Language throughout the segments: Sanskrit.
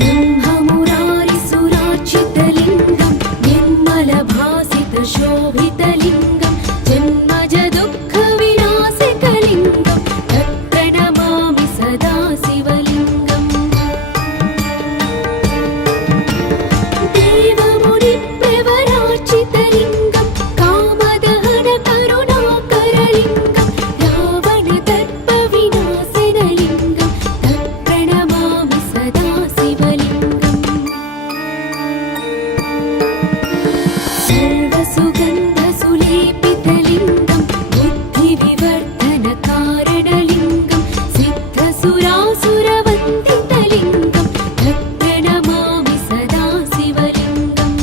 ब्रह्ममुरारिसुरार्चितलिङ्गं निर्मलभासितशोभितलिङ्गं जन्मजदुःखविनाशकलिङ्गं तत्प्रणमामि सदा शिवलिङ्गम् देवमुनिप्रवरार्चितलिङ्गं कामदहनकरुणाकरलिङ्गं रावणदर्पविनाशनलिङ्गं तत्प्रणमामि सदा शिवलिङ्गम् सर्वसुगन्धसुलेपितलिङ्गं बुद्धिविवर्धनकारणलिङ्गं सिद्धसुरासुरवन्दितलिङ्गं तत्प्रणमामि सदा शिवलिङ्गम्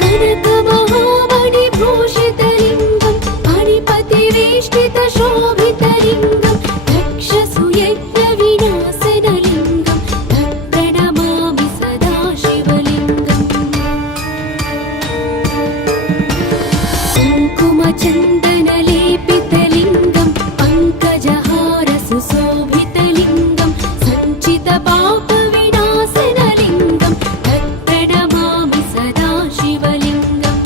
कनकमहामणिभूषितलिङ्गं फणिपतिवेष्टितशोभितलिङ्गं रक्षसुयज्ञविनाशनलिङ्गं तत्प्रणमामि सदा शिवलिङ्गम् कुङ्कुमचन्दनलेपितलिङ्गं पङ्कजहारसुशोभितलिङ्गं सञ्चितपापविनाशनलिङ्गं तत्प्रणमामि सदा शिवलिङ्गम्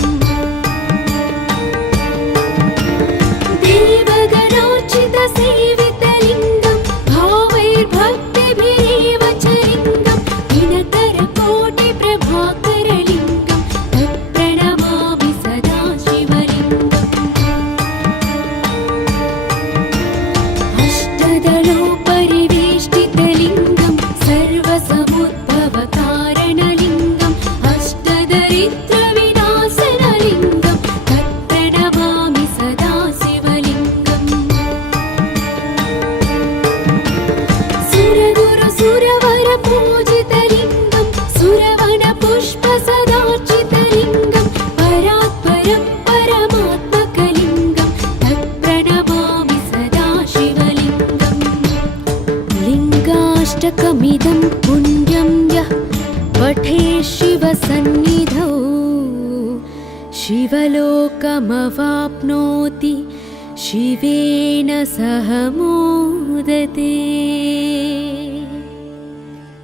देवगणार्चितसेवितलिङ्गं भावैर्भक्तिभिरेव च लिङ्गं दिनकरकोटिप्रभाकरलिङ्गं तत्प्रणमामि सदा शिवलिङ्गम् अष्टदलोपरिवेष्टितलिङ्गं सर्वसमुद्भवकारणलिङ्गम् अष्टदरिद्रविनाशनलिङ्गं तत्प्रणमामि सदा शिवलिङ्गम् सुरगुरुसुरवरपूजितलिङ्गं सुरवनपुष्पसदार्चितलिङ्गं परात्परं परमात्मकलिङ्गं तत्प्रणमामि सदा शिवलिङ्गम् लिङ्गाष्टकमिदं पुण्यं यः पठेत् शिवसन्निधौ शिवलोकमवाप्नोति शिवेन सह मोदते।